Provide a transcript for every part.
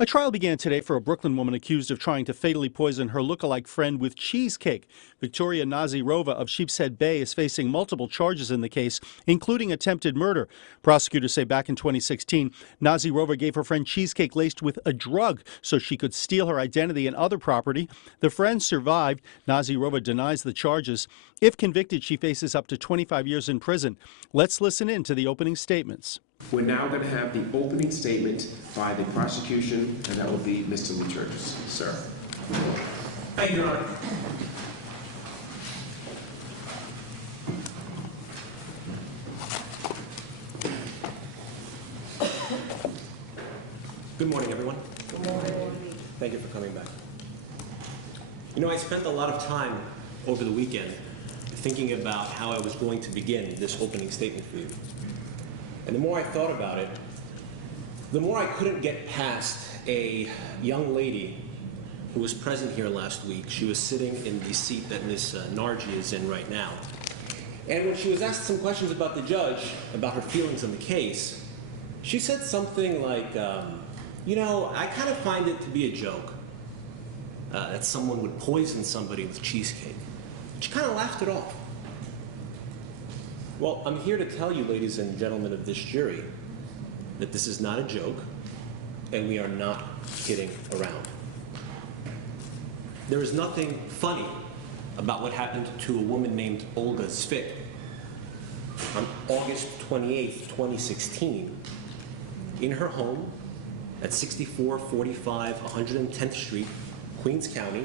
A trial began today for a Brooklyn woman accused of trying to fatally poison her look-alike friend with cheesecake. Viktoria Nasyrova of Sheepshead Bay is facing multiple charges in the case, including attempted murder. Prosecutors say back in 2016, Nasyrova gave her friend cheesecake laced with a drug so she could steal her identity and other property. The friend survived. Nasyrova denies the charges. If convicted, she faces up to 25 years in prison. Let's listen in to the opening statements. We're now going to have the opening statement by the prosecution, and that will be Mr. Liturgis. Sir. Thank you, Your Honor. Good morning, everyone. Good morning. Thank you for coming back. You know, I spent a lot of time over the weekend thinking about how I was going to begin this opening statement for you. And the more I thought about it, the more I couldn't get past a young lady who was present here last week. She was sitting in the seat that Ms. Narji is in right now. And when she was asked some questions about the judge, about her feelings on the case, she said something like, you know, I kind of find it to be a joke that someone would poison somebody with cheesecake. She kind of laughed it off. Well, I'm here to tell you, ladies and gentlemen of this jury, that this is not a joke, and we are not kidding around. There is nothing funny about what happened to a woman named Olga Zvik on August 28th, 2016, in her home at 6445 110th Street, Queens County,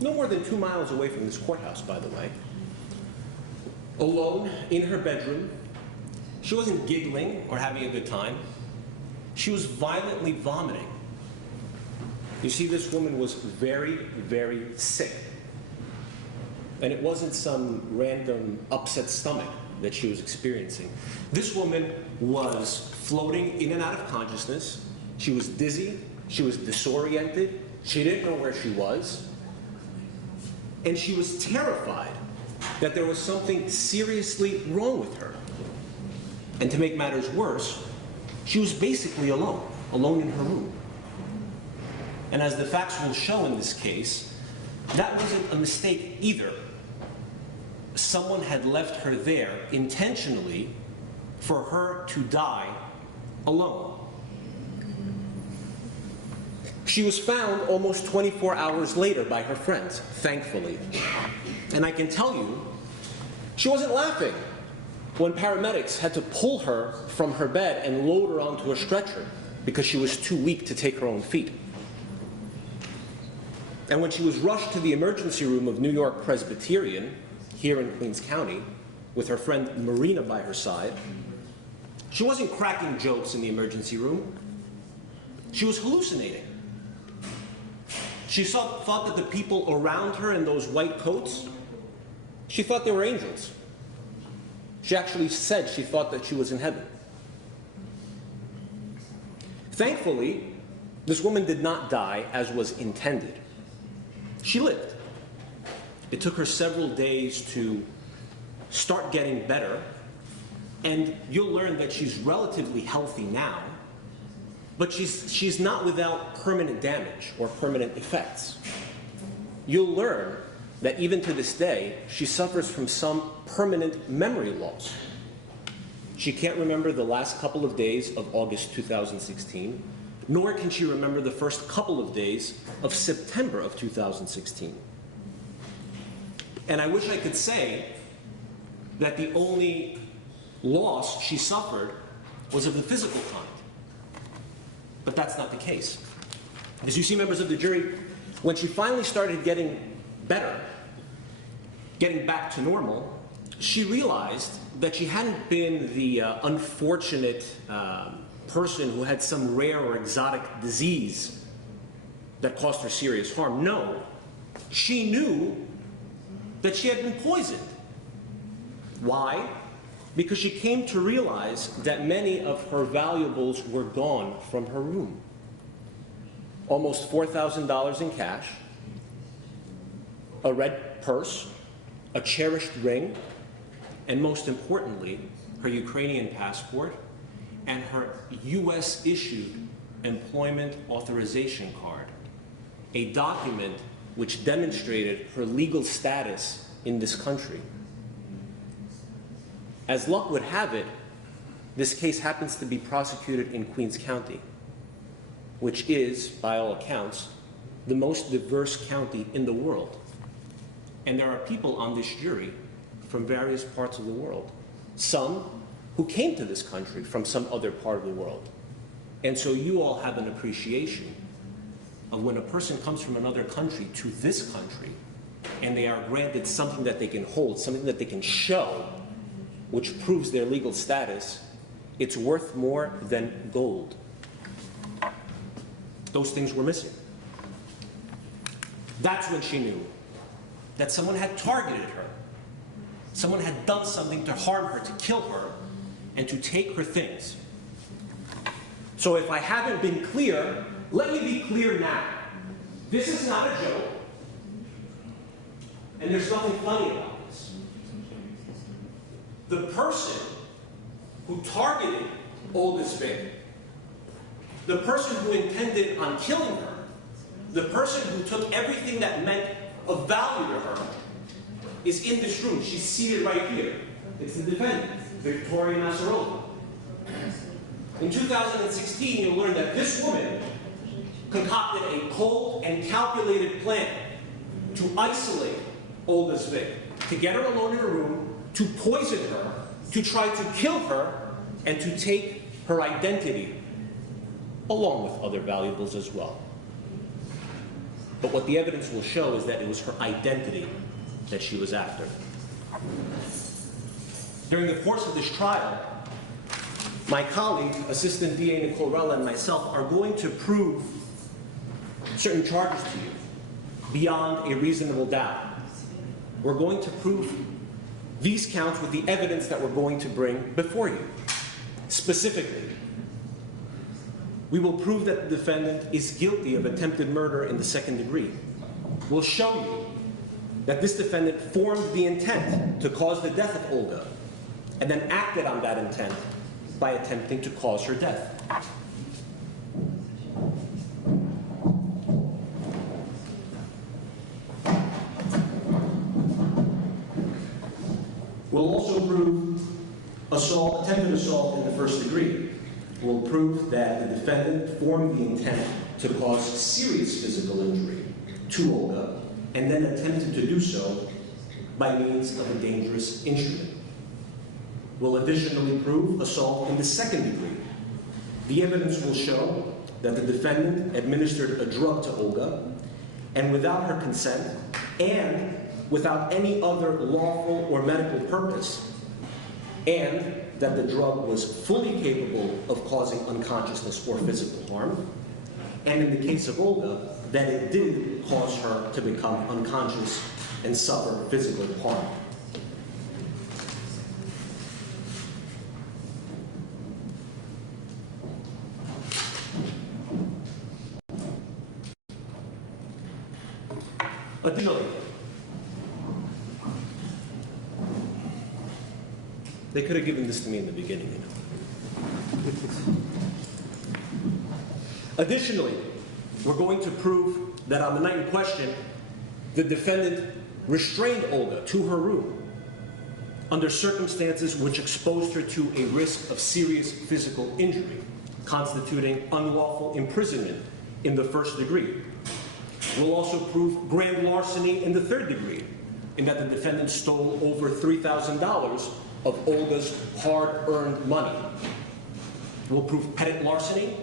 no more than 2 miles away from this courthouse, by the way. Alone in her bedroom. She wasn't giggling or having a good time. She was violently vomiting. You see, this woman was very, very sick. And it wasn't some random upset stomach that she was experiencing. This woman was floating in and out of consciousness. She was dizzy. She was disoriented. She didn't know where she was. And she was terrified that there was something seriously wrong with her. And to make matters worse, she was basically alone in her room. And as the facts will show in this case, that wasn't a mistake either. Someone had left her there intentionally for her to die alone. She was found almost 24 hours later by her friends, thankfully. And I can tell you, she wasn't laughing when paramedics had to pull her from her bed and load her onto a stretcher because she was too weak to take her own feet. And when she was rushed to the emergency room of New York Presbyterian, here in Queens County, with her friend Marina by her side, she wasn't cracking jokes in the emergency room. She was hallucinating. She thought that the people around her in those white coats, she thought they were angels. She actually said she thought that she was in heaven. Thankfully, this woman did not die as was intended. She lived. It took her several days to start getting better, and you'll learn that she's relatively healthy now, but she's not without permanent damage or permanent effects. You'll learn that even to this day, she suffers from some permanent memory loss. She can't remember the last couple of days of August 2016, nor can she remember the first couple of days of September of 2016. And I wish I could say that the only loss she suffered was of the physical kind. But that's not the case. As you see, members of the jury, when she finally started getting better, getting back to normal, she realized that she hadn't been the unfortunate person who had some rare or exotic disease that caused her serious harm. No, she knew that she had been poisoned. Why? Because she came to realize that many of her valuables were gone from her room. Almost $4,000 in cash, a red purse, a cherished ring, and most importantly, her Ukrainian passport and her US-issued employment authorization card, a document which demonstrated her legal status in this country. As luck would have it, this case happens to be prosecuted in Queens County, which is, by all accounts, the most diverse county in the world. And there are people on this jury from various parts of the world, some who came to this country from some other part of the world. And so you all have an appreciation of when a person comes from another country to this country and they are granted something that they can hold, something that they can show, which proves their legal status, it's worth more than gold. Those things were missing. That's when she knew that someone had targeted her. Someone had done something to harm her, to kill her, and to take her things. So if I haven't been clear, let me be clear now. This is not a joke, and there's nothing funny about this. The person who targeted Olga Zvik, the person who intended on killing her, the person who took everything that meant of value to her, is in this room. She's seated right here. It's the defendant, Viktoria Nasyrova. In 2016, you'll learn that this woman concocted a cold and calculated plan to isolate Olga Zvik, to get her alone in a room, to poison her, to try to kill her, and to take her identity, along with other valuables as well. But what the evidence will show is that it was her identity that she was after. During the course of this trial, my colleague, Assistant DA Nicole Rella, and myself are going to prove certain charges to you beyond a reasonable doubt. We're going to prove these counts with the evidence that we're going to bring before you. Specifically, we will prove that the defendant is guilty of attempted murder in the second degree. We'll show you that this defendant formed the intent to cause the death of Olga and then acted on that intent by attempting to cause her death. We'll also prove attempted assault in the first degree. We'll prove that the defendant formed the intent to cause serious physical injury to Olga and then attempted to do so by means of a dangerous instrument. We'll additionally prove assault in the second degree. The evidence will show that the defendant administered a drug to Olga, and without her consent, and without any other lawful or medical purpose, and that the drug was fully capable of causing unconsciousness or physical harm, and in the case of Olga, that it did cause her to become unconscious and suffer physical harm. Additionally, they could have given this to me in the beginning, you know. Additionally, we're going to prove that on the night in question, the defendant restrained Olga to her room under circumstances which exposed her to a risk of serious physical injury, constituting unlawful imprisonment in the first degree. We'll also prove grand larceny in the third degree, in that the defendant stole over $3,000 of Olga's hard-earned money. We'll prove petit larceny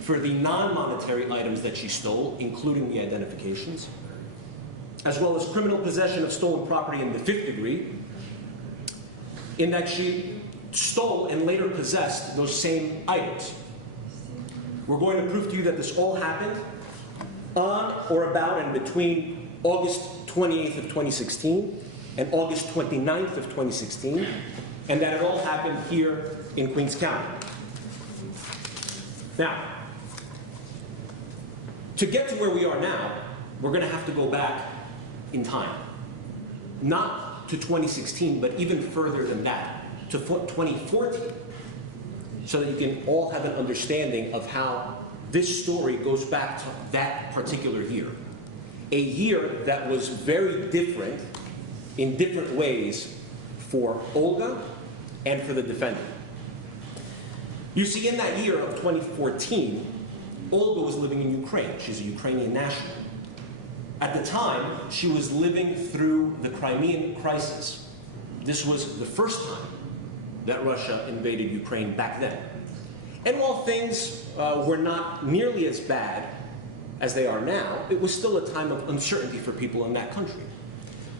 for the non-monetary items that she stole, including the identifications, as well as criminal possession of stolen property in the fifth degree, in that she stole and later possessed those same items. We're going to prove to you that this all happened on or about and between August 28th of 2016 and August 29th of 2016, and that it all happened here in Queens County. Now, to get to where we are now, we're going to have to go back in time. Not to 2016, but even further than that, to 2014, so that you can all have an understanding of how this story goes back to that particular year. A year that was very different in different ways for Olga and for the defendant. You see, in that year of 2014, Olga was living in Ukraine. She's a Ukrainian national. At the time, she was living through the Crimean crisis. This was the first time that Russia invaded Ukraine back then. And while things were not nearly as bad as they are now, it was still a time of uncertainty for people in that country.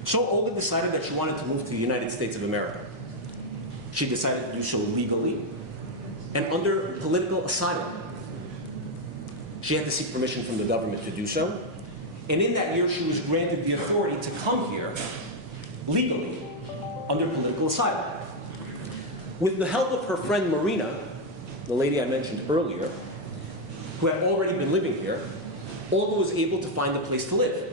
So Olga decided that she wanted to move to the United States of America. She decided to do so legally and under political asylum. She had to seek permission from the government to do so. And in that year, she was granted the authority to come here legally under political asylum. With the help of her friend Marina, the lady I mentioned earlier, who had already been living here, Olga was able to find a place to live.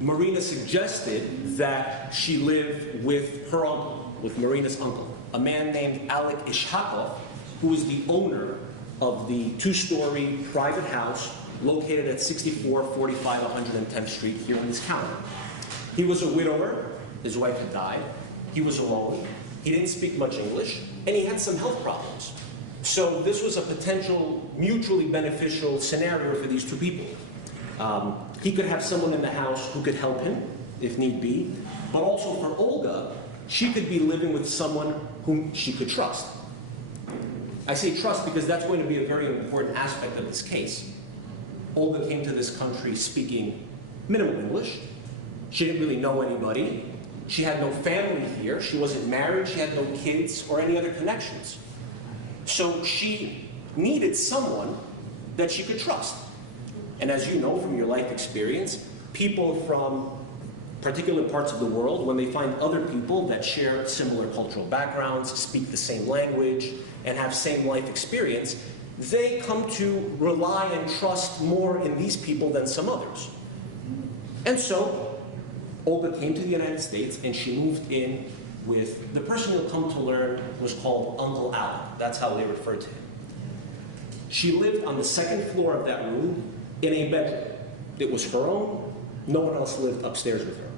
Marina suggested that she live with her uncle, with Marina's uncle, a man named Alec Ishakov, who was the owner of the two-story private house located at 6445 110th Street here in this county. He was a widower. His wife had died. He was alone. He didn't speak much English, and he had some health problems. So this was a potential mutually beneficial scenario for these two people. He could have someone in the house who could help him, if need be, but also for Olga, she could be living with someone whom she could trust. I say trust because that's going to be a very important aspect of this case. Olga came to this country speaking minimal English. She didn't really know anybody. She had no family here. She wasn't married. She had no kids or any other connections. So she needed someone that she could trust. And as you know from your life experience, people from particular parts of the world, when they find other people that share similar cultural backgrounds, speak the same language, and have same life experience, they come to rely and trust more in these people than some others. And so Olga came to the United States and she moved in with the person you'll come to learn was called Uncle Alec. That's how they referred to him. She lived on the second floor of that room in a bedroom. It was her own. No one else lived upstairs with her.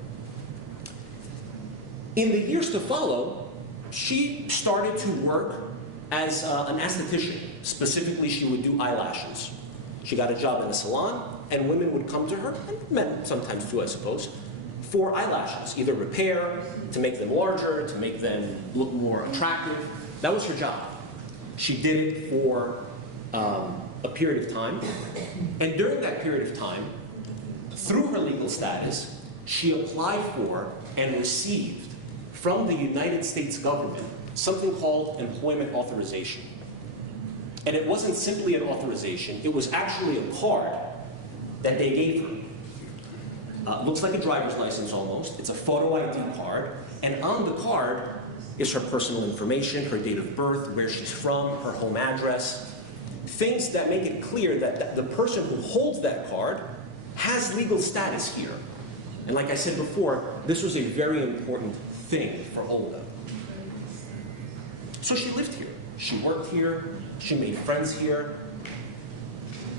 In the years to follow, she started to work as an esthetician. Specifically, she would do eyelashes. She got a job in a salon, and women would come to her, and men sometimes too, I suppose, for eyelashes, either repair, to make them larger, to make them look more attractive. That was her job. She did it for a period of time, and during that period of time, through her legal status, she applied for and received from the United States government something called employment authorization. And it wasn't simply an authorization, it was actually a card that they gave her. Looks like a driver's license almost. It's a photo ID card, and on the card is her personal information, her date of birth, where she's from, her home address, things that make it clear that the person who holds that card has legal status here. And like I said before, this was a very important thing for Olga. So she lived here, she worked here, she made friends here.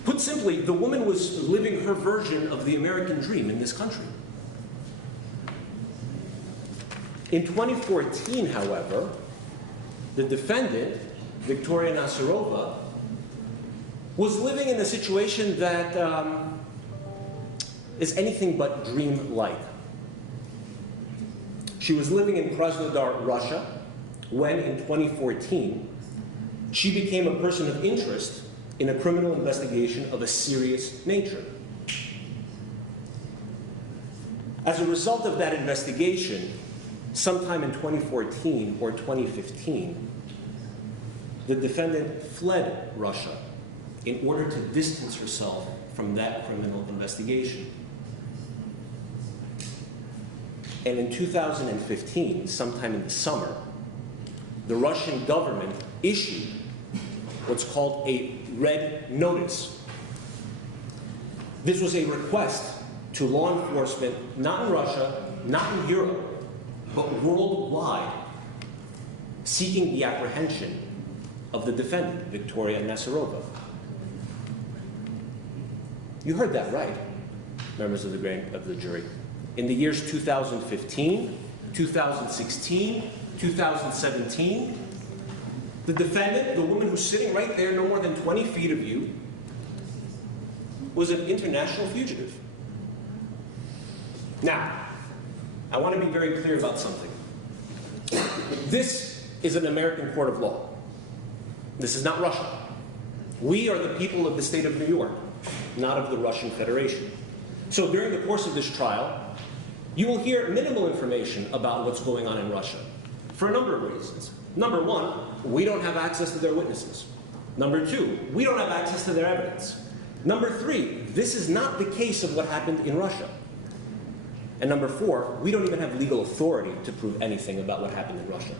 Put simply, the woman was living her version of the American dream in this country. In 2014, however, the defendant, Viktoria Nasyrova, was living in a situation that is anything but dream-like. She was living in Krasnodar, Russia, when in 2014, she became a person of interest in a criminal investigation of a serious nature. As a result of that investigation, sometime in 2014 or 2015, the defendant fled Russia in order to distance herself from that criminal investigation. And in 2015, sometime in the summer, the Russian government issued what's called a red notice. This was a request to law enforcement, not in Russia, not in Europe, but worldwide, seeking the apprehension of the defendant, Viktoria Nasyrova. You heard that right, members of the jury. In the years 2015, 2016, 2017, the defendant, the woman who's sitting right there, no more than 20 feet of you, was an international fugitive. Now, I want to be very clear about something. This is an American court of law. This is not Russia. We are the people of the state of New York, not of the Russian Federation. So during the course of this trial, you will hear minimal information about what's going on in Russia for a number of reasons. Number one, we don't have access to their witnesses. Number two, we don't have access to their evidence. Number three, this is not the case of what happened in Russia. And number four, we don't even have legal authority to prove anything about what happened in Russia.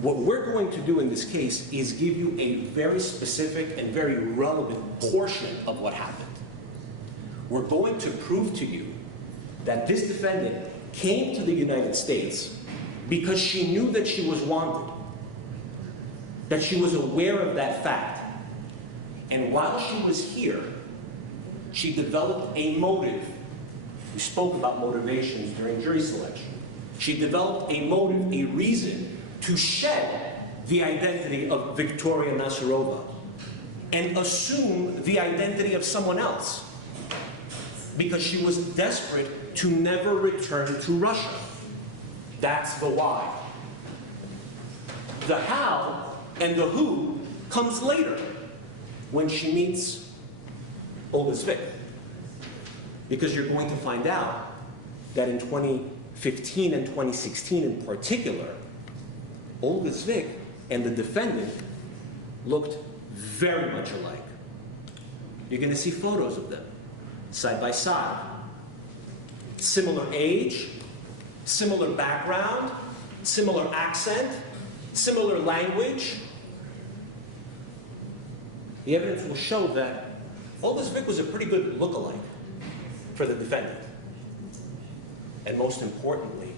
What we're going to do in this case is give you a very specific and very relevant portion of what happened. We're going to prove to you that this defendant came to the United States because she knew that she was wanted, that she was aware of that fact. And while she was here, she developed a motive. We spoke about motivations during jury selection. She developed a motive, a reason to shed the identity of Viktoria Nasyrova and assume the identity of someone else because she was desperate to never return to Russia. That's the why. The how and the who comes later when she meets Olga Zvik. Because you're going to find out that in 2015 and 2016 in particular, Olga Zvik and the defendant looked very much alike. You're going to see photos of them, side by side. Similar age, similar background, similar accent, similar language. The evidence will show that Olga Zvik was a pretty good look-alike for the defendant. And most importantly,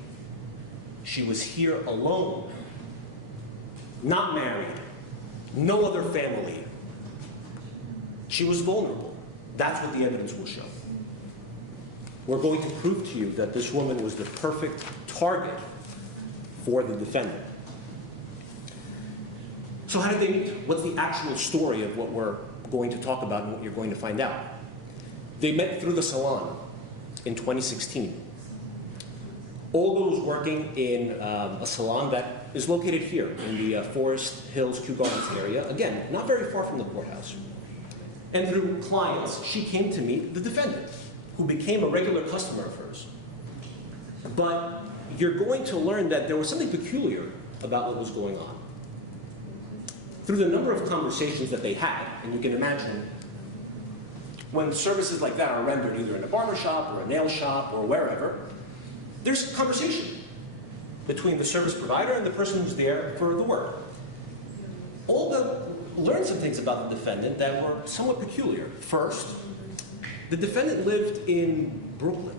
she was here alone, not married, no other family. She was vulnerable. That's what the evidence will show. We're going to prove to you that this woman was the perfect target for the defendant. So how did they meet? What's the actual story of what we're going to talk about and what you're going to find out? They met through the salon in 2016. Olga was working in a salon that is located here in the Forest Hills, Kew Gardens area. Again, not very far from the courthouse. And through clients, she came to meet the defendant, who became a regular customer of hers. But you're going to learn that there was something peculiar about what was going on. Through the number of conversations that they had, and you can imagine when services like that are rendered either in a barber shop or a nail shop or wherever, there's conversation between the service provider and the person who's there for the work. Olga learned some things about the defendant that were somewhat peculiar. First, the defendant lived in Brooklyn,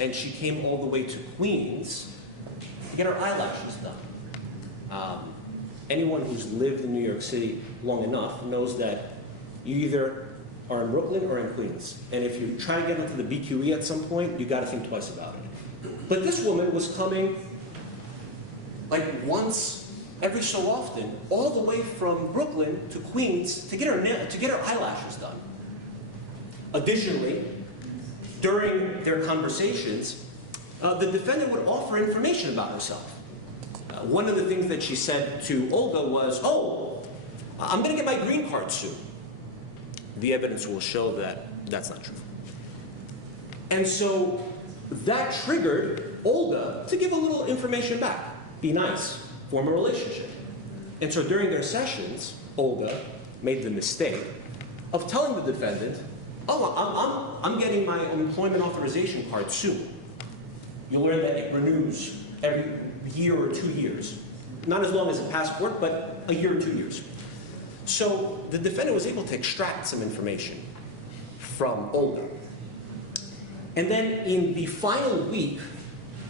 and she came all the way to Queens to get her eyelashes done. Anyone who's lived in New York City long enough knows that you either are in Brooklyn or in Queens. And if you try to get into the BQE at some point, you got to think twice about it. But this woman was coming like once every so often, all the way from Brooklyn to Queens to get her eyelashes done. Additionally, during their conversations, the defendant would offer information about herself. One of the things that she said to Olga was, "Oh, I'm going to get my green card soon." The evidence will show that that's not true. And so that triggered Olga to give a little information back. Be nice, form a relationship. And so during their sessions, Olga made the mistake of telling the defendant, "Oh, I'm getting my employment authorization card soon." You'll learn that it renews every year or 2 years. Not as long as a passport, but a year or 2 years. So the defendant was able to extract some information from Olga. And then in the final week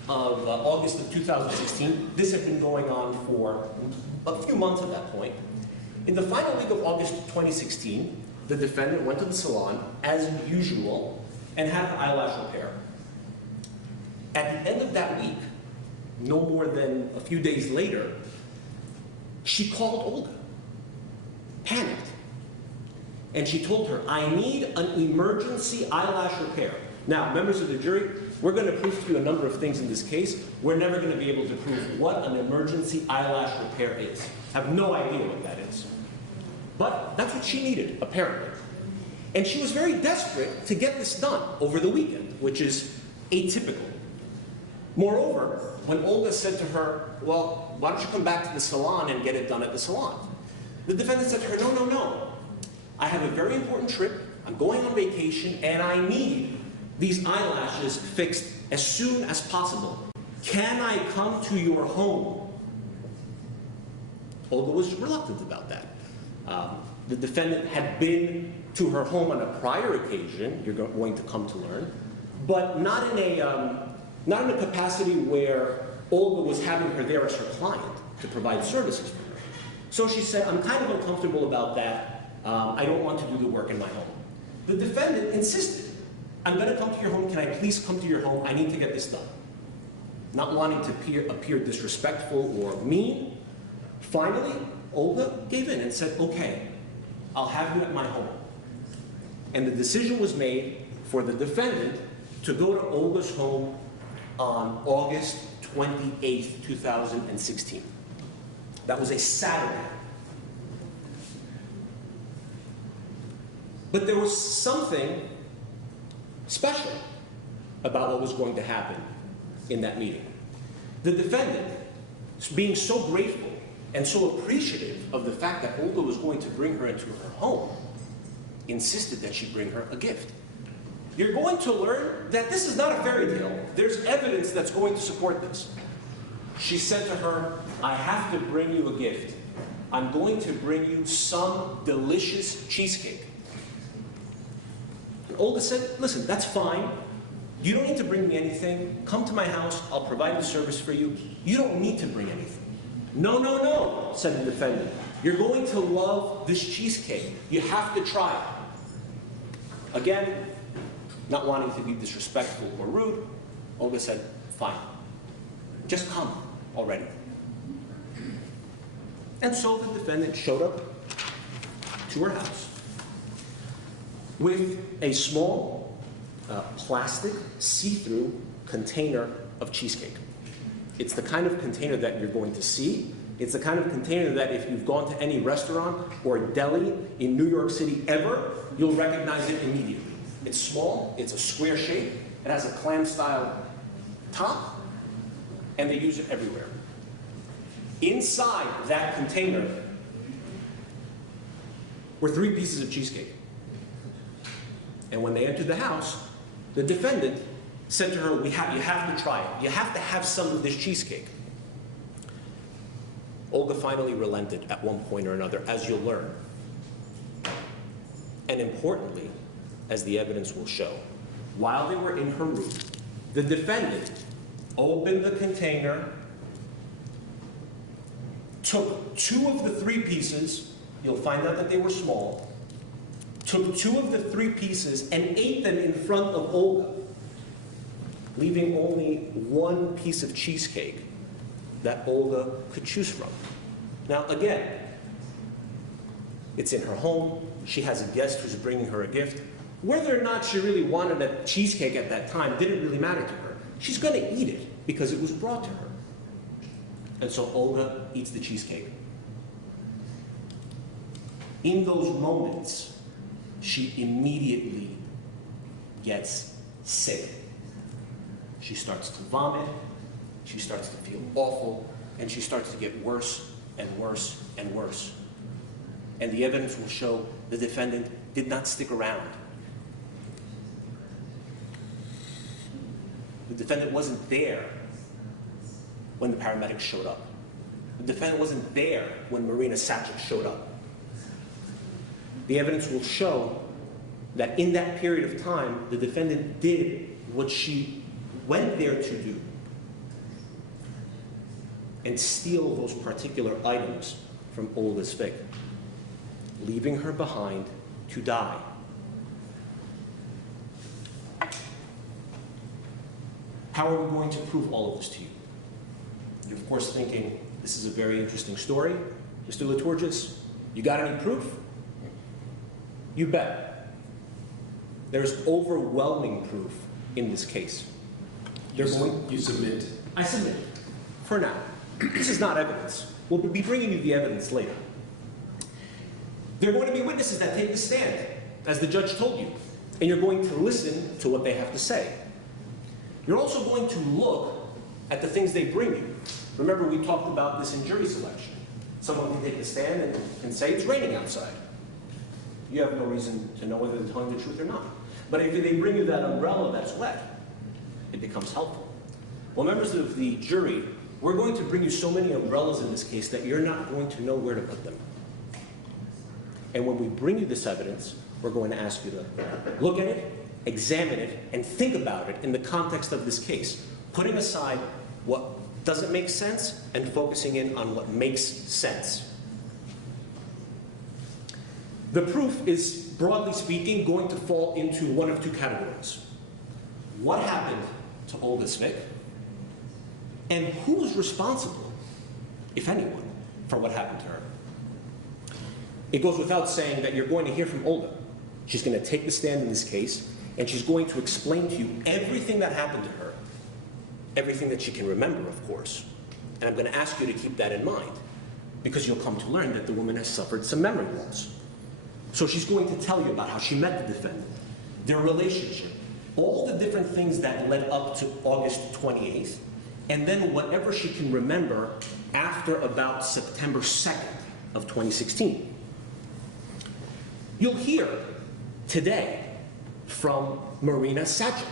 of August of 2016, this had been going on for a few months at that point. In the final week of August 2016, the defendant went to the salon, as usual, and had an eyelash repair. At the end of that week, no more than a few days later, she called Olga, panicked. And she told her, I need an emergency eyelash repair. Now, members of the jury, we're going to prove to you a number of things in this case. We're never going to be able to prove what an emergency eyelash repair is. I have no idea what that is. But that's what she needed, apparently. And she was very desperate to get this done over the weekend, which is atypical. Moreover, when Olga said to her, well, why don't you come back to the salon and get it done at the salon? The defendant said to her, no, no, no. I have a very important trip. I'm going on vacation, and I need these eyelashes fixed as soon as possible. Can I come to your home? Olga was reluctant about that. The defendant had been to her home on a prior occasion, you're going to come to learn, but not in a capacity where Olga was having her there as her client to provide services for her. So she said, I'm kind of uncomfortable about that. I don't want to do the work in my home. The defendant insisted, I'm going to come to your home. Can I please come to your home? I need to get this done. Not wanting to appear disrespectful or mean. Finally, Olga gave in and said, okay, I'll have you at my home. And the decision was made for the defendant to go to Olga's home on August 28th, 2016. That was a Saturday. But there was something special about what was going to happen in that meeting. The defendant, being so grateful and so appreciative of the fact that Olga was going to bring her into her home, insisted that she bring her a gift. You're going to learn that this is not a fairy tale. There's evidence that's going to support this. She said to her, I have to bring you a gift. I'm going to bring you some delicious cheesecake. And Olga said, listen, that's fine. You don't need to bring me anything. Come to my house. I'll provide the service for you. You don't need to bring anything. No, no, no, said the defendant. You're going to love this cheesecake. You have to try it. Again, not wanting to be disrespectful or rude, Olga said, fine. Just come already. And so the defendant showed up to her house with a small plastic see-through container of cheesecake. It's the kind of container that you're going to see. It's the kind of container that if you've gone to any restaurant or deli in New York City ever, you'll recognize it immediately. It's small, it's a square shape, it has a clam-style top, and they use it everywhere. Inside that container were 3 pieces of cheesecake. And when they entered the house, the defendant said to her, you have to try it. You have to have some of this cheesecake. Olga finally relented at one point or another, as you'll learn. And importantly, as the evidence will show, while they were in her room, the defendant opened the container, took 2 of the 3 pieces, you'll find out that they were small, took 2 of the 3 pieces and ate them in front of Olga, leaving only 1 piece of cheesecake that Olga could choose from. Now again, it's in her home, she has a guest who's bringing her a gift. Whether or not she really wanted a cheesecake at that time didn't really matter to her. She's going to eat it because it was brought to her. And so Olga eats the cheesecake. In those moments, she immediately gets sick. She starts to vomit, she starts to feel awful, and she starts to get worse and worse and worse. And the evidence will show the defendant did not stick around. The defendant wasn't there when the paramedics showed up. The defendant wasn't there when Marina Sajic showed up. The evidence will show that in that period of time, the defendant did what she went there to do and steal those particular items from Olga's fig, leaving her behind to die. How are we going to prove all of this to you? You're of course thinking, this is a very interesting story. Mr. Liturgis, you got any proof? You bet. There's overwhelming proof in this case. You submit. I submit. For now. This is not evidence. We'll be bringing you the evidence later. There are going to be witnesses that take the stand, as the judge told you, and you're going to listen to what they have to say. You're also going to look at the things they bring you. Remember, we talked about this in jury selection. Someone can take the stand and say it's raining outside. You have no reason to know whether they're telling the truth or not. But if they bring you that umbrella that's wet, it becomes helpful. Well, members of the jury, we're going to bring you so many umbrellas in this case that you're not going to know where to put them. And when we bring you this evidence, we're going to ask you to look at it, examine it, and think about it in the context of this case, putting aside what doesn't make sense and focusing in on what makes sense. The proof is, broadly speaking, going to fall into one of two categories. What happened to Olga Svik, and who's responsible, if anyone, for what happened to her? It goes without saying that you're going to hear from Olga. She's going to take the stand in this case, and she's going to explain to you everything that happened to her, everything that she can remember, of course. And I'm going to ask you to keep that in mind, because you'll come to learn that the woman has suffered some memory loss. So she's going to tell you about how she met the defendant, their relationship, all the different things that led up to August 28th, and then whatever she can remember after about September 2nd of 2016. You'll hear today from Marina Sajik,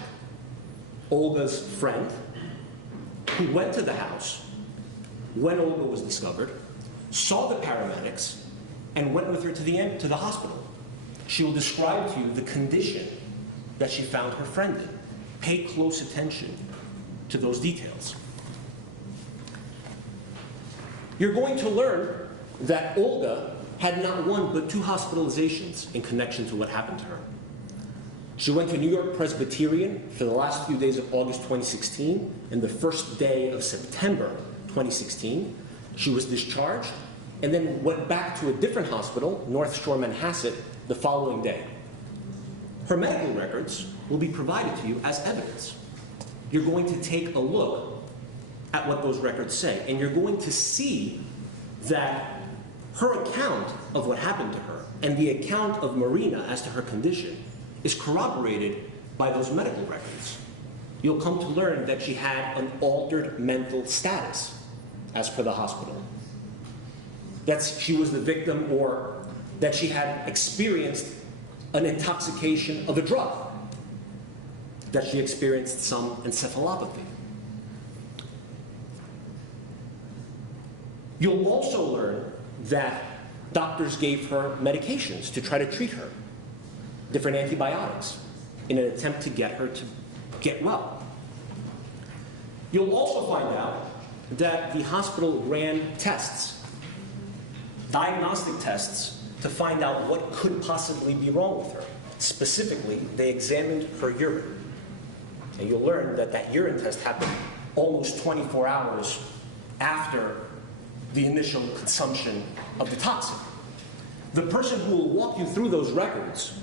Olga's friend, who went to the house when Olga was discovered, saw the paramedics, and went with her to the hospital. She will describe to you the condition that she found her friend in. Pay close attention to those details. You're going to learn that Olga had not one but two hospitalizations in connection to what happened to her. She went to New York Presbyterian for the last few days of August 2016 and the first day of September 2016. She was discharged and then went back to a different hospital, North Shore Manhasset, the following day. Her medical records will be provided to you as evidence. You're going to take a look at what those records say, and you're going to see that her account of what happened to her and the account of Marina as to her condition is corroborated by those medical records. You'll come to learn that she had an altered mental status as per the hospital. That she was the victim, or that she had experienced an intoxication of a drug, that she experienced some encephalopathy. You'll also learn that doctors gave her medications to try to treat her, different antibiotics, in an attempt to get her to get well. You'll also find out that the hospital ran tests, diagnostic tests, to find out what could possibly be wrong with her. Specifically, they examined her urine. And you'll learn that that urine test happened almost 24 hours after the initial consumption of the toxin. The person who will walk you through those records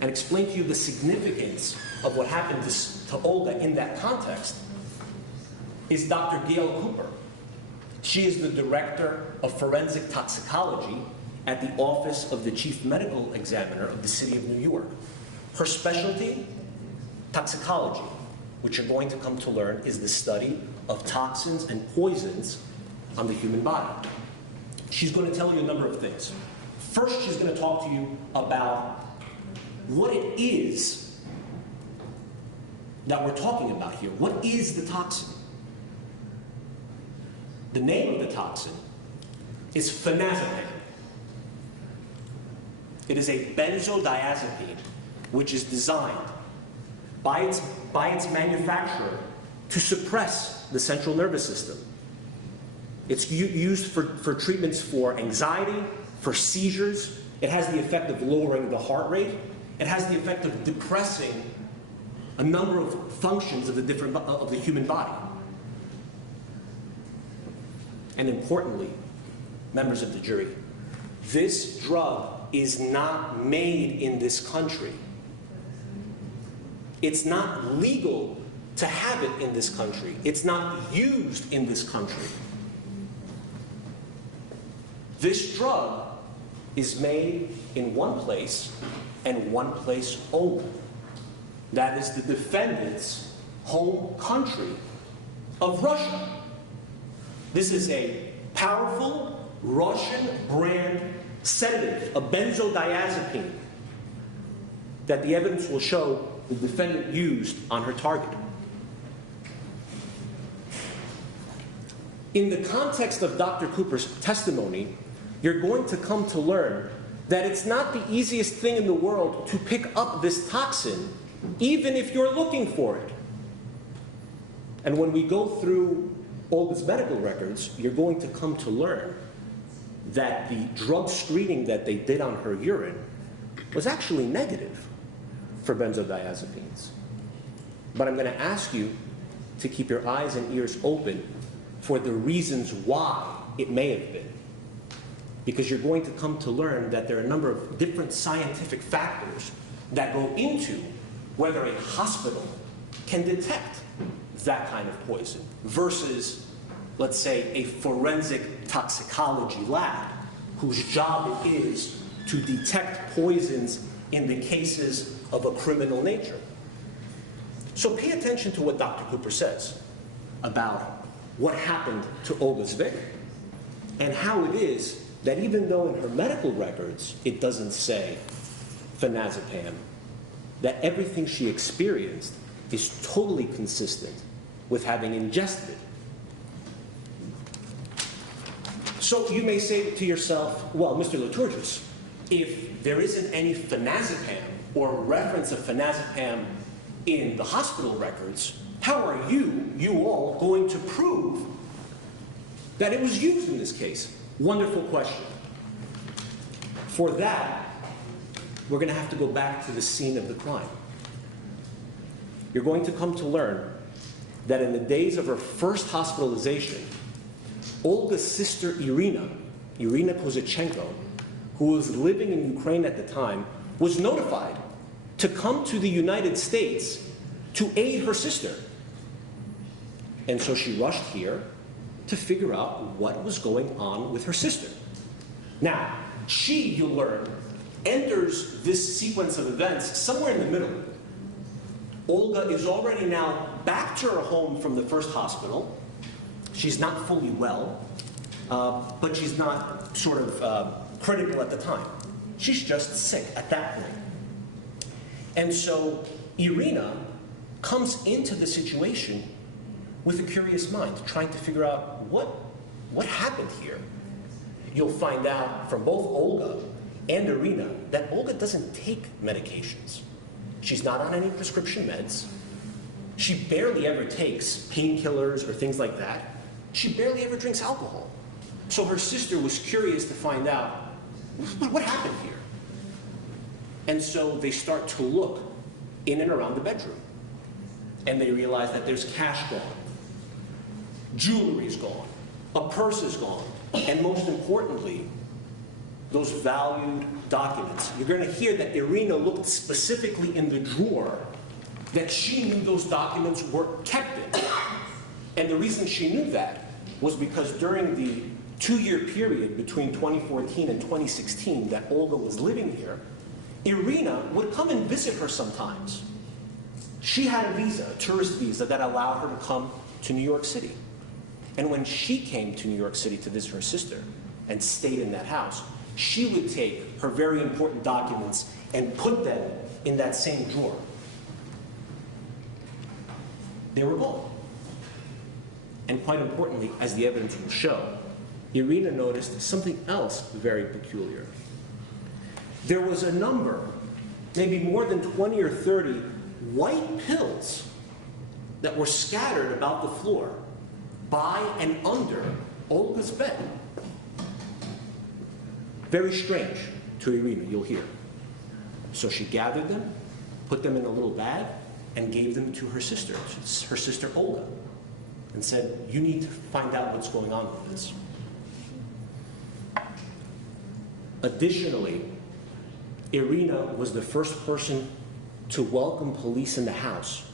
and explain to you the significance of what happened to Olga in that context is Dr. Gail Cooper. She is the director of forensic toxicology at the Office of the Chief Medical Examiner of the City of New York. Her specialty, toxicology, which you're going to come to learn is the study of toxins and poisons on the human body. She's going to tell you a number of things. First, she's going to talk to you about what it is that we're talking about here. What is the toxin? The name of the toxin is phenazepam. It is a benzodiazepine which is designed by its manufacturer to suppress the central nervous system. It's used for treatments for anxiety, for seizures, It has the effect of lowering the heart rate. It has the effect of depressing a number of functions of the human body. And importantly, members of the jury, this drug is not made in this country. It's not legal to have it in this country. It's not used in this country. This drug is made in one place and one place only. That is the defendant's home country of Russia. This is a powerful Russian brand sedative, a benzodiazepine, that the evidence will show the defendant used on her target. In the context of Dr. Cooper's testimony, you're going to come to learn that it's not the easiest thing in the world to pick up this toxin, even if you're looking for it. And when we go through Olga's medical records, you're going to come to learn that the drug screening that they did on her urine was actually negative for benzodiazepines. But I'm going to ask you to keep your eyes and ears open for the reasons why it may have been. Because you're going to come to learn that there are a number of different scientific factors that go into whether a hospital can detect that kind of poison versus, let's say, a forensic toxicology lab whose job it is to detect poisons in the cases of a criminal nature. So pay attention to what Dr. Cooper says about what happened to Olga Zvik and how it is that even though in her medical records it doesn't say phenazepam, that everything she experienced is totally consistent with having ingested it. So you may say to yourself, well, Mr. Liturgis, if there isn't any phenazepam or reference of phenazepam in the hospital records, how are you all going to prove that it was used in this case? Wonderful question. For that, we're going to have to go back to the scene of the crime. You're going to come to learn that in the days of her first hospitalization, Olga's sister Irina Kozachenko, who was living in Ukraine at the time, was notified to come to the United States to aid her sister. And so she rushed here to figure out what was going on with her sister. Now, she, you'll learn, enters this sequence of events somewhere in the middle. Olga is already now back to her home from the first hospital. She's not fully well, but she's not sort of critical at the time. She's just sick at that point. And so Irina comes into the situation with a curious mind, trying to figure out what happened here. You'll find out from both Olga and Irina that Olga doesn't take medications. She's not on any prescription meds. She barely ever takes painkillers or things like that. She barely ever drinks alcohol. So her sister was curious to find out, what happened here? And so they start to look in and around the bedroom. And they realize that there's cash gone, jewelry's gone, a purse is gone, and most importantly, those valued documents. You're going to hear that Irina looked specifically in the drawer that she knew those documents were kept in. And the reason she knew that was because during the 2-year period between 2014 and 2016 that Olga was living here, Irina would come and visit her sometimes. She had a visa, a tourist visa, that allowed her to come to New York City. And when she came to New York City to visit her sister and stayed in that house, she would take her very important documents and put them in that same drawer. They were gone. And quite importantly, as the evidence will show, Irina noticed something else very peculiar. There was a number, maybe more than 20 or 30, white pills that were scattered about the floor by and under Olga's bed. Very strange to to Irina, you'll hear. So she gathered them, put them in a little bag, and gave them to her sister Olga, and said, you need to find out what's going on with this. Additionally, Irina was the first person to welcome police in the house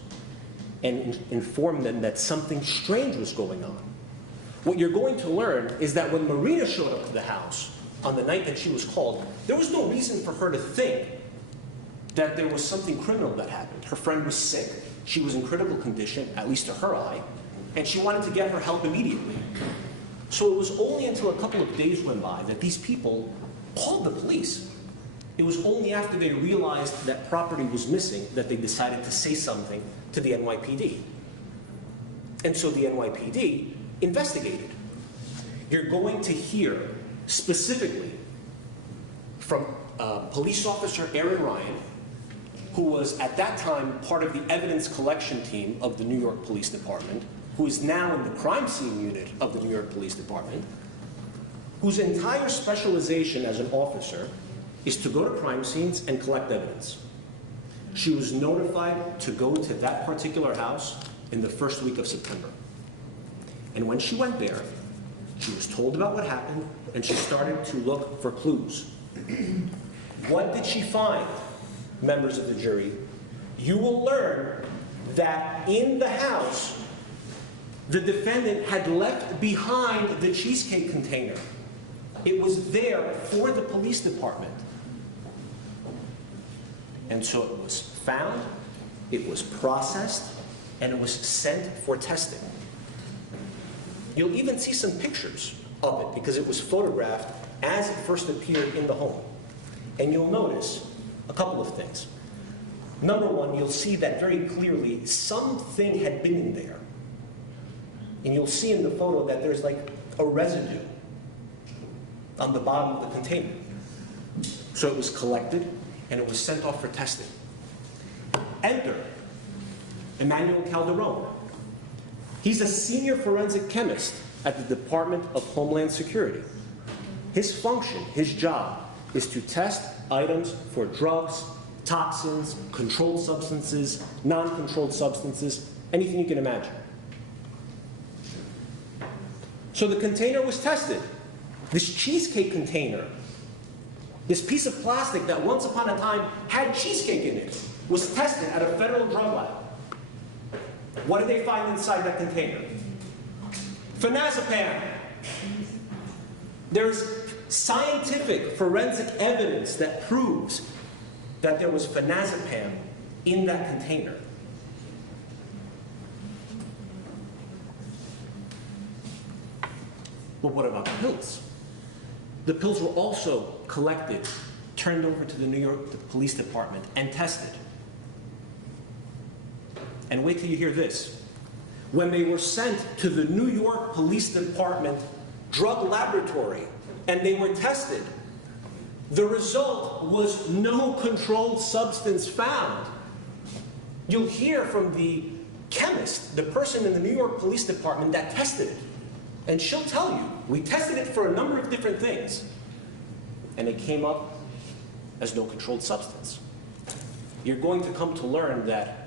and inform them that something strange was going on. What you're going to learn is that when Marina showed up to the house on the night that she was called, there was no reason for her to think that there was something criminal that happened. Her friend was sick, she was in critical condition, at least to her eye, and she wanted to get her help immediately. So it was only until a couple of days went by that these people called the police. It was only after they realized that property was missing that they decided to say something to the NYPD. And so the NYPD investigated. You're going to hear specifically from police officer Aaron Ryan, who was at that time part of the evidence collection team of the New York Police Department, who is now in the crime scene unit of the New York Police Department, whose entire specialization as an officer is to go to crime scenes and collect evidence. She was notified to go to that particular house in the first week of September. And when she went there, she was told about what happened, and she started to look for clues. What did she find, members of the jury? You will learn that in the house, the defendant had left behind the cheesecake container. It was there for the police department. And so it was found, it was processed, and it was sent for testing. You'll even see some pictures of it because it was photographed as it first appeared in the home. And you'll notice a couple of things. Number one, you'll see that very clearly something had been in there. And you'll see in the photo that there's like a residue on the bottom of the container. So it was collected and it was sent off for testing. Enter Emmanuel Calderon. He's a senior forensic chemist at the Department of Homeland Security. His function, his job, is to test items for drugs, toxins, controlled substances, non-controlled substances, anything you can imagine. So the container was tested. This cheesecake container, this piece of plastic that once upon a time had cheesecake in it, was tested at a federal drug lab. What did they find inside that container? Phenazepam. There's scientific forensic evidence that proves that there was phenazepam in that container. But what about the pills? The pills were also collected, turned over to the New York Police Department, and tested. And wait till you hear this. When they were sent to the New York Police Department drug laboratory and they were tested, the result was no controlled substance found. You'll hear from the chemist, the person in the New York Police Department that tested it. And she'll tell you, we tested it for a number of different things, and it came up as no controlled substance. You're going to come to learn that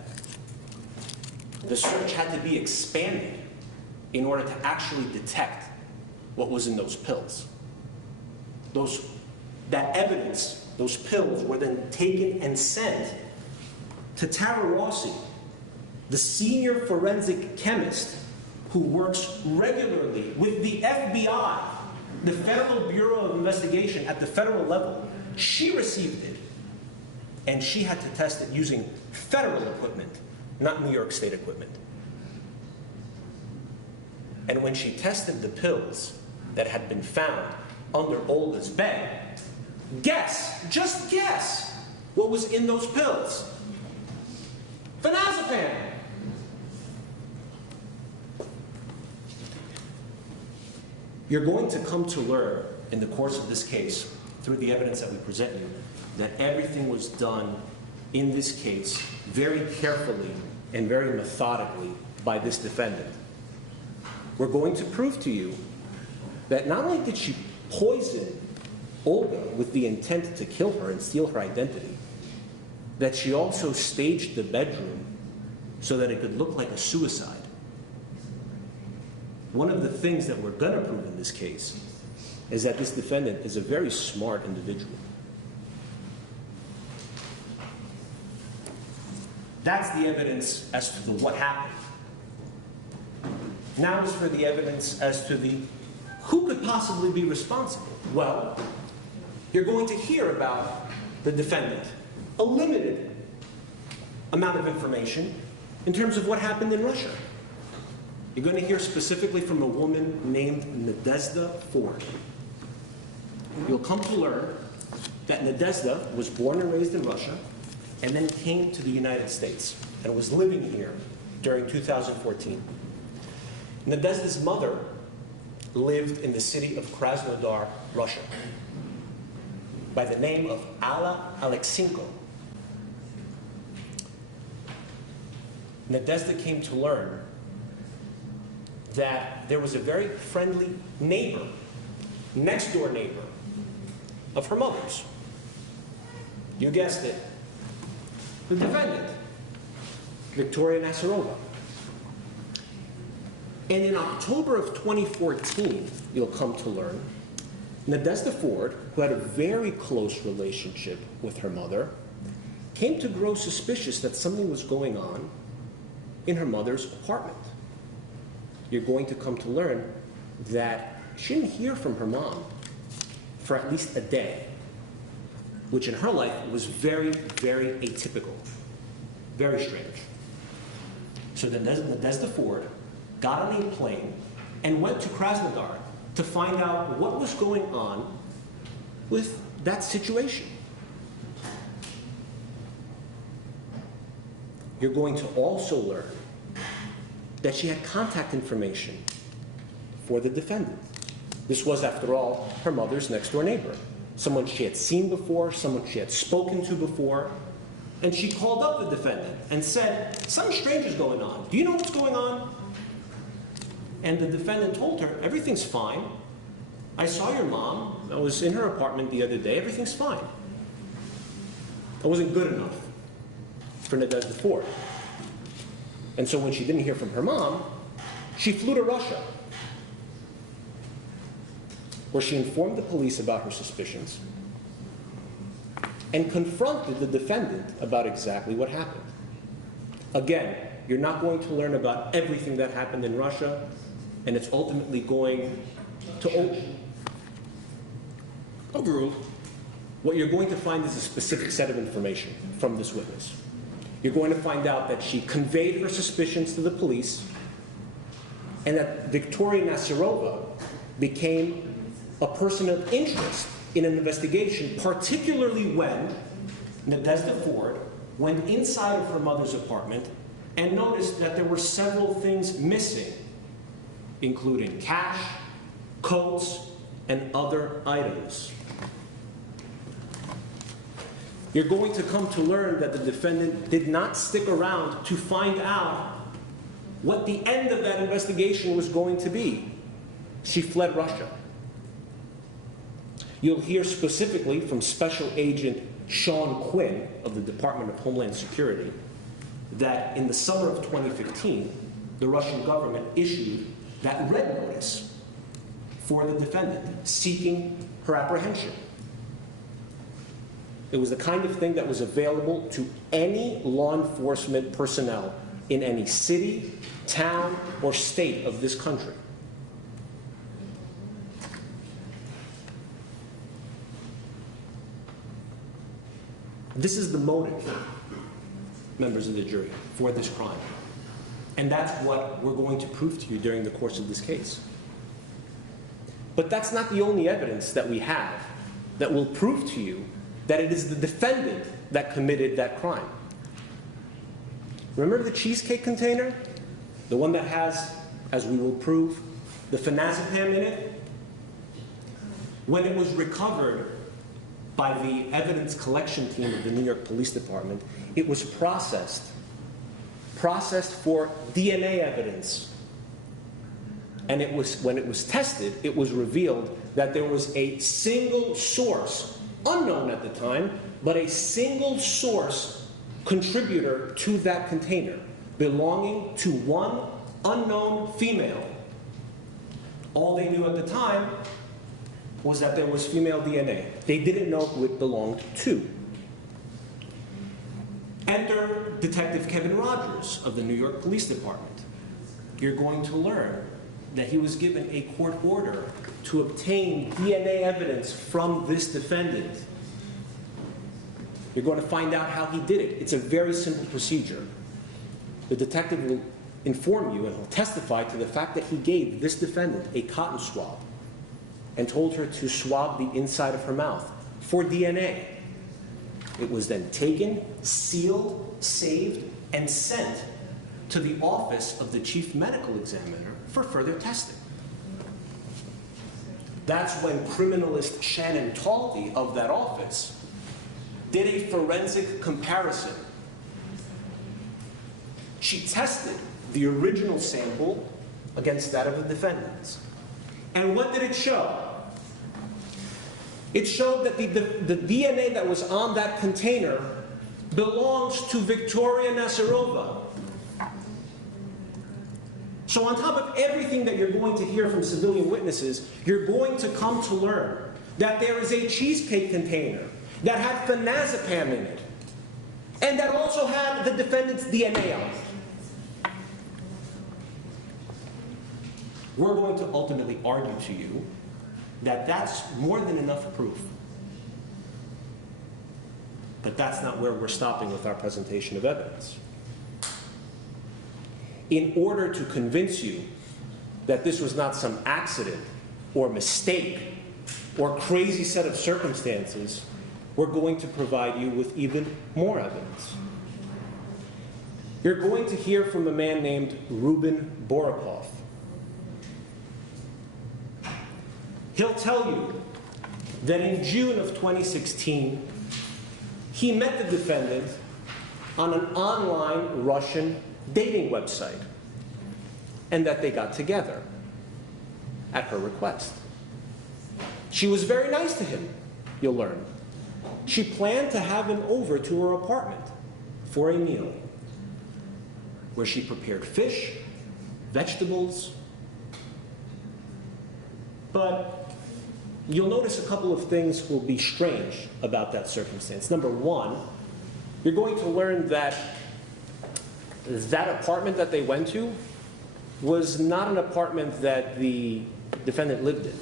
the search had to be expanded in order to actually detect what was in those pills. That evidence, those pills, were then taken and sent to Tara Rossi, the senior forensic chemist who works regularly with the FBI, the Federal Bureau of Investigation at the federal level. She received it, and she had to test it using federal equipment, not New York State equipment. And when she tested the pills that had been found under Olga's bed, just guess what was in those pills? Phenazepam. You're going to come to learn in the course of this case, through the evidence that we present you, that everything was done in this case very carefully and very methodically by this defendant. We're going to prove to you that not only did she poison Olga with the intent to kill her and steal her identity, that she also staged the bedroom so that it could look like a suicide. One of the things that we're going to prove in this case is that this defendant is a very smart individual. That's the evidence as to what happened. Now is for the evidence as to who could possibly be responsible. Well, you're going to hear about the defendant, a limited amount of information in terms of what happened in Russia. You're going to hear specifically from a woman named Nadezhda Ford. You'll come to learn that Nadezhda was born and raised in Russia and then came to the United States and was living here during 2014. Nadezhda's mother lived in the city of Krasnodar, Russia, by the name of Alla Alexenko. Nadezhda came to learn that there was a very friendly neighbor, next-door neighbor, of her mother's. You guessed it, the defendant, Viktoria Nasyrova. And in October of 2014, you'll come to learn, Nadezhda Ford, who had a very close relationship with her mother, came to grow suspicious that something was going on in her mother's apartment. You're going to come to learn that she didn't hear from her mom for at least a day, which in her life was very, very atypical, very strange. So then Nadezhda Ford got on a plane and went to Krasnodar to find out what was going on with that situation. You're going to also learn that she had contact information for the defendant. This was, after all, her mother's next-door neighbor, someone she had seen before, someone she had spoken to before, and she called up the defendant and said, "Something strange is going on. Do you know what's going on?" And the defendant told her, "Everything's fine. I saw your mom. I was in her apartment the other day. Everything's fine." It wasn't good enough for Nadezhda Ford. And so when she didn't hear from her mom, she flew to Russia, where she informed the police about her suspicions and confronted the defendant about exactly what happened. Again, you're not going to learn about everything that happened in Russia, and it's ultimately going to overrule. What you're going to find is a specific set of information from this witness. You're going to find out that she conveyed her suspicions to the police and that Viktoria Nasyrova became a person of interest in an investigation, particularly when Nadezhda Ford went inside of her mother's apartment and noticed that there were several things missing, including cash, coats, and other items. You're going to come to learn that the defendant did not stick around to find out what the end of that investigation was going to be. She fled Russia. You'll hear specifically from Special Agent Sean Quinn of the Department of Homeland Security that in the summer of 2015, the Russian government issued that red notice for the defendant, seeking her apprehension. It was the kind of thing that was available to any law enforcement personnel in any city, town, or state of this country. This is the motive, members of the jury, for this crime. And that's what we're going to prove to you during the course of this case. But that's not the only evidence that we have that will prove to you that it is the defendant that committed that crime. Remember the cheesecake container? The one that has, as we will prove, the phenazepam in it? When it was recovered by the evidence collection team of the New York Police Department, it was processed for DNA evidence. And when it was tested, it was revealed that there was a single source, unknown at the time, but a single source contributor to that container, belonging to one unknown female. All they knew at the time was that there was female DNA. They didn't know who it belonged to. Enter Detective Kevin Rogers of the New York Police Department. You're going to learn that he was given a court order to obtain DNA evidence from this defendant. You're going to find out how he did it. It's a very simple procedure. The detective will inform you and will testify to the fact that he gave this defendant a cotton swab and told her to swab the inside of her mouth for DNA. It was then taken, sealed, saved, and sent to the office of the chief medical examiner for further testing. That's when criminalist Shannon Talty of that office did a forensic comparison. She tested the original sample against that of the defendant's. And what did it show? It showed that the DNA that was on that container belongs to Viktoria Nasyrova. So on top of everything that you're going to hear from civilian witnesses, you're going to come to learn that there is a cheesecake container that had phenazepam in it, and that also had the defendant's DNA on it. We're going to ultimately argue to you that that's more than enough proof. But that's not where we're stopping with our presentation of evidence. In order to convince you that this was not some accident or mistake or crazy set of circumstances, we're going to provide you with even more evidence. You're going to hear from a man named Ruben Borakov. He'll tell you that in June of 2016, he met the defendant on an online Russian dating website, and that they got together at her request. She was very nice to him, you'll learn. She planned to have him over to her apartment for a meal where she prepared fish, vegetables, but you'll notice a couple of things will be strange about that circumstance. Number one, you're going to learn that that apartment that they went to was not an apartment that the defendant lived in.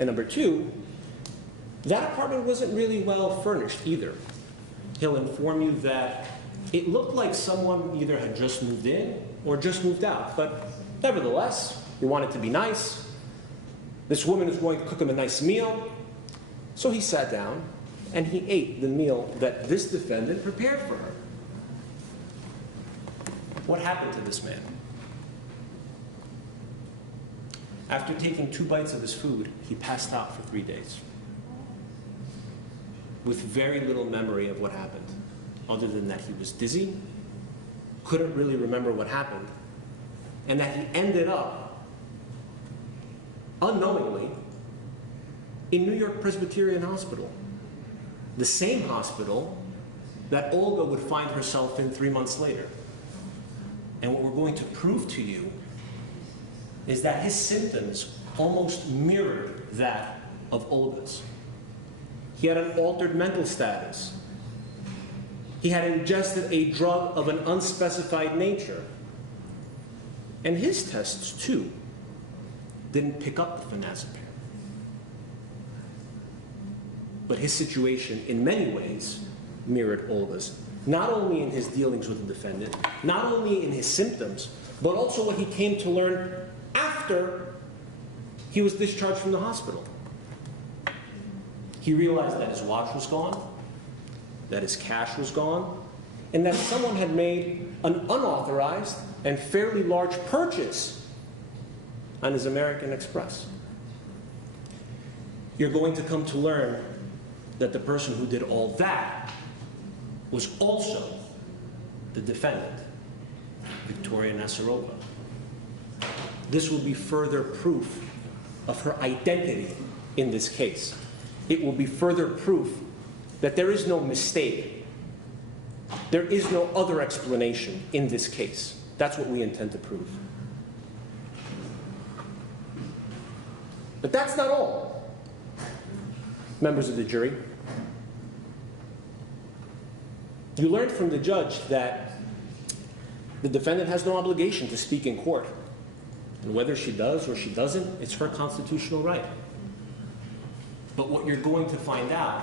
And number two, that apartment wasn't really well furnished either. He'll inform you that it looked like someone either had just moved in or just moved out, but nevertheless, he wanted to be nice. This woman is going to cook him a nice meal. So he sat down and he ate the meal that this defendant prepared for her. What happened to this man? After taking 2 bites of his food, he passed out for 3 days with very little memory of what happened, other than that he was dizzy, couldn't really remember what happened, and that he ended up, unknowingly, in New York Presbyterian Hospital, the same hospital that Olga would find herself in 3 months later. And what we're going to prove to you is that his symptoms almost mirrored that of Olga's. He had an altered mental status. He had ingested a drug of an unspecified nature. And his tests, too, didn't pick up the phenazepam. But his situation, in many ways, mirrored Olga's. Not only in his dealings with the defendant, not only in his symptoms, but also what he came to learn after he was discharged from the hospital. He realized that his watch was gone, that his cash was gone, and that someone had made an unauthorized and fairly large purchase on his American Express. You're going to come to learn that the person who did all that was also the defendant, Viktoria Nasyrova. This will be further proof of her identity in this case. It will be further proof that there is no mistake. There is no other explanation in this case. That's what we intend to prove. But that's not all. Members of the jury, you learned from the judge that the defendant has no obligation to speak in court. And whether she does or she doesn't, it's her constitutional right. But what you're going to find out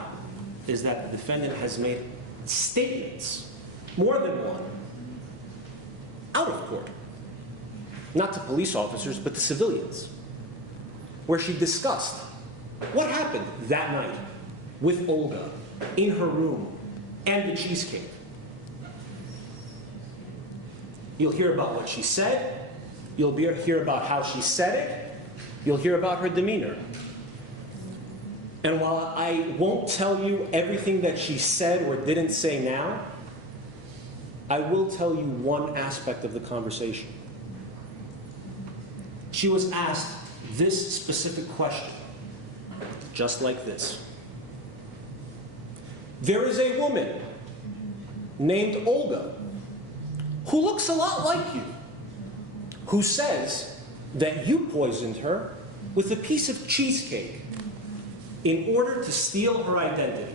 is that the defendant has made statements, more than one, out of court. Not to police officers, but to civilians, where she discussed what happened that night with Olga in her room and the cheesecake. You'll hear about what she said. You'll hear about how she said it. You'll hear about her demeanor. And while I won't tell you everything that she said or didn't say now, I will tell you one aspect of the conversation. She was asked this specific question, just like this. There is a woman named Olga who looks a lot like you, who says that you poisoned her with a piece of cheesecake in order to steal her identity.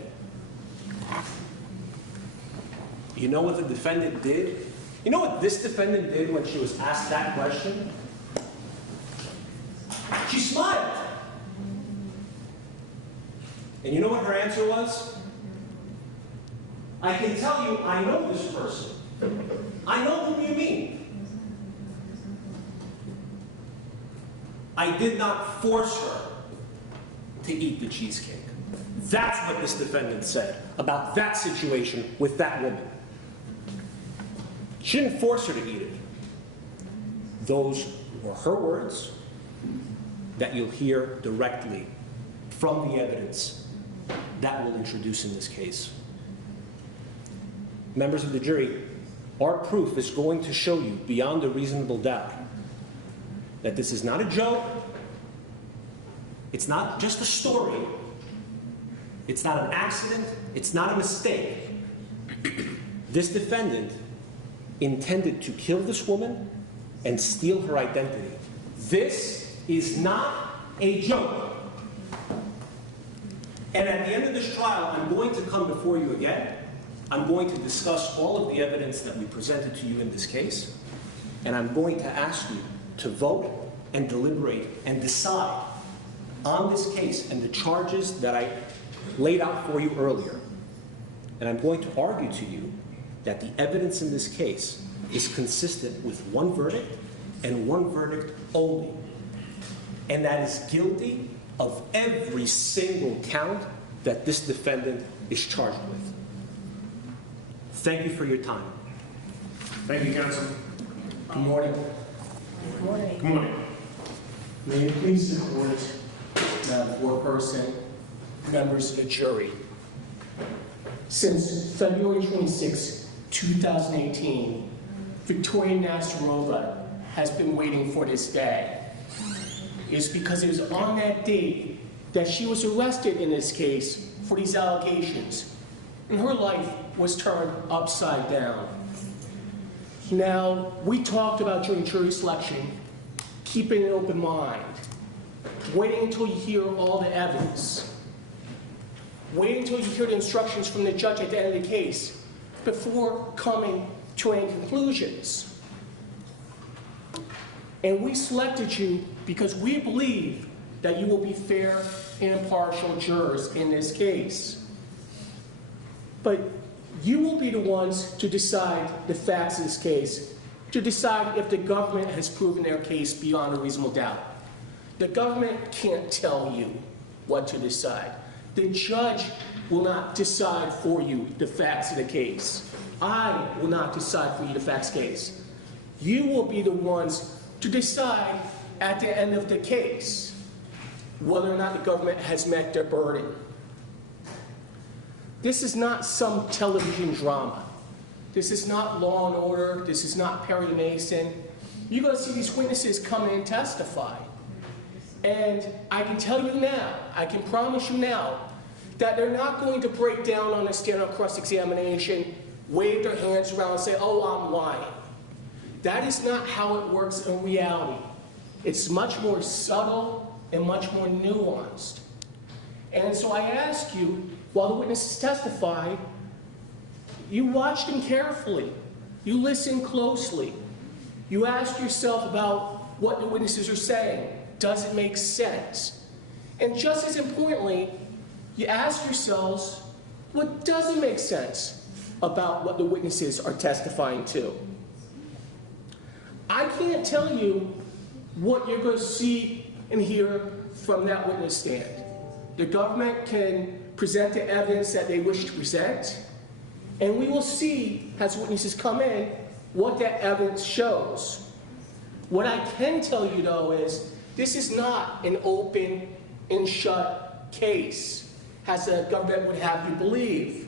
You know what the defendant did? You know what this defendant did when she was asked that question? She smiled. And you know what her answer was? I can tell you, I know this person. I know whom you mean. I did not force her to eat the cheesecake. That's what this defendant said about that situation with that woman. She didn't force her to eat it. Those were her words that you'll hear directly from the evidence that we'll introduce in this case. Members of the jury, our proof is going to show you beyond a reasonable doubt that this is not a joke, it's not just a story, it's not an accident, it's not a mistake. This defendant intended to kill this woman and steal her identity. This is not a joke. And at the end of this trial, I'm going to come before you again. I'm going to discuss all of the evidence that we presented to you in this case, and I'm going to ask you to vote and deliberate and decide on this case and the charges that I laid out for you earlier. And I'm going to argue to you that the evidence in this case is consistent with one verdict and one verdict only, and that is guilty of every single count that this defendant is charged with. Thank you for your time. Thank you, counsel. Good morning. Good morning. Good morning. May it please the court, Madam Foreperson, members of the jury. Since February 26, 2018, Viktoria Nasyrova has been waiting for this day. It's because it was on that date that she was arrested in this case for these allegations, and her life was turned upside down. Now, we talked about during jury selection, keeping an open mind, waiting until you hear all the evidence, waiting until you hear the instructions from the judge at the end of the case before coming to any conclusions. And we selected you because we believe that you will be fair and impartial jurors in this case. But you will be the ones to decide the facts of this case, to decide if the government has proven their case beyond a reasonable doubt. The government can't tell you what to decide. The judge will not decide for you the facts of the case. I will not decide for you the facts of the case. You will be the ones to decide at the end of the case whether or not the government has met their burden. This is not some television drama. This is not Law and Order. This is not Perry Mason. You're going to see these witnesses come in and testify. And I can tell you now, I can promise you now, that they're not going to break down on a stand on cross-examination, wave their hands around and say, oh, I'm lying. That is not how it works in reality. It's much more subtle and much more nuanced. And so I ask you, while the witnesses testify, you watch them carefully. You listen closely. You ask yourself about what the witnesses are saying. Does it make sense? And just as importantly, you ask yourselves, what doesn't make sense about what the witnesses are testifying to? I can't tell you what you're going to see and hear from that witness stand. The government can present the evidence that they wish to present, and we will see, as witnesses come in, what that evidence shows. What I can tell you, though, is this is not an open and shut case, as the government would have you believe.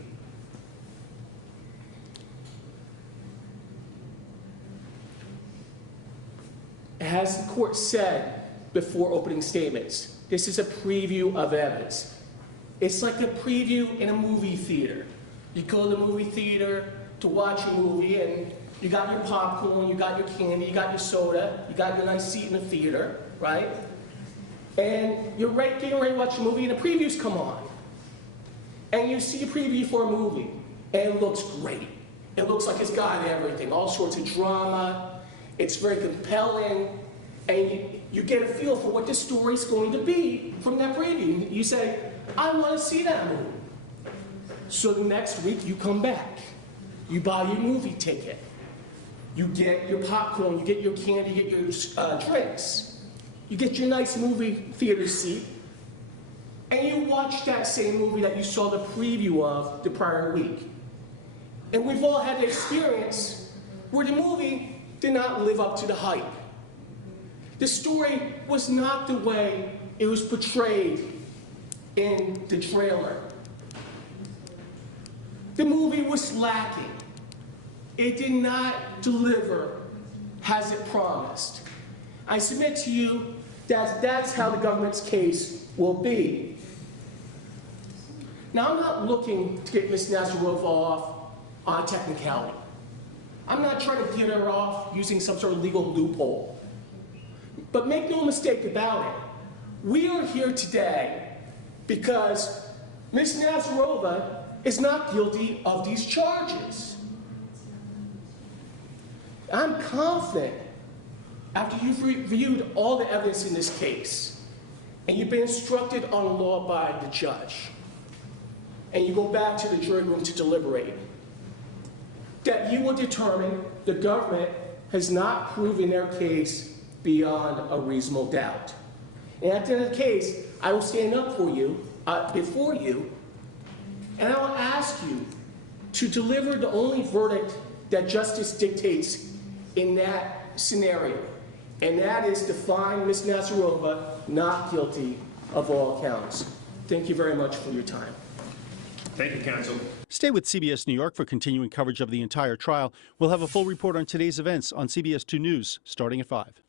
As the court said before opening statements, this is a preview of evidence. It's like a preview in a movie theater. You go to the movie theater to watch a movie, and you got your popcorn, you got your candy, you got your soda, you got your nice seat in the theater, right? And you're getting ready to watch a movie, and the previews come on. And you see a preview for a movie, and it looks great. It looks like it's got everything, all sorts of drama. It's very compelling, and you get a feel for what the story's going to be from that preview. You say, I want to see that movie. So the next week, you come back. You buy your movie ticket. You get your popcorn, you get your candy, you get your drinks. You get your nice movie theater seat, and you watch that same movie that you saw the preview of the prior week. And we've all had the experience where the movie did not live up to the hype. The story was not the way it was portrayed in the trailer. The movie was lacking. It did not deliver as it promised. I submit to you that that's how the government's case will be. Now, I'm not looking to get Ms. Nasyrova off on a technicality. I'm not trying to get her off using some sort of legal loophole. But make no mistake about it, we are here today because Ms. Nasyrova is not guilty of these charges. I'm confident, after you've reviewed all the evidence in this case, and you've been instructed on the law by the judge, and you go back to the jury room to deliberate, that you will determine the government has not proven their case beyond a reasonable doubt. And at the end of the case, I will stand up for you, before you, and I will ask you to deliver the only verdict that justice dictates in that scenario, and that is to find Ms. Nasyrova not guilty of all counts. Thank you very much for your time. Thank you, counsel. Stay with CBS New York for continuing coverage of the entire trial. We'll have a full report on today's events on CBS 2 News starting at 5.